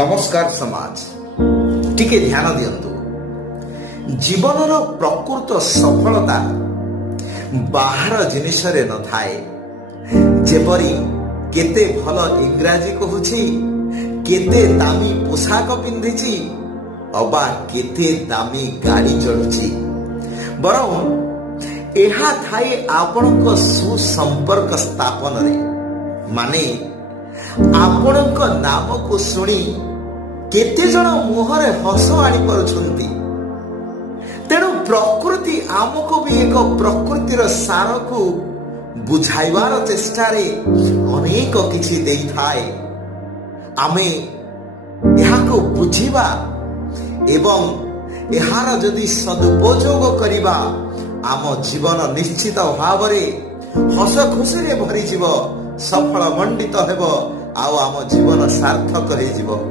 नमस्कार समाज टिके ध्यान दियंतु। जीवनर प्रकृत सफलता बाहर जिनिस रे न थाए। जेपरी केते भल इंग्राजी कहूछि, केते दामी पोशाक पिंधिछि, अबा केते दामी गाड़ी चलुछि। बरं एहा थाए आपणक सुसंपर्क स्थापन रे। माने आपणक नाम को सुनी केते जन मुहरे हस आनी पारुछंती। तेणु प्रकृति आमको भी एक प्रकृतिर सार को बुझाइबार चेष्टा रे अनेक किछि देई थाए। आमे एहाको बुझिबा एवं एहार जदि सदुपयोग करिबा आम जीवन निश्चित भाव रे हस खुशी रे भरी जीव, सफल मंडित हेब, आउ आम जीवन सार्थक हो।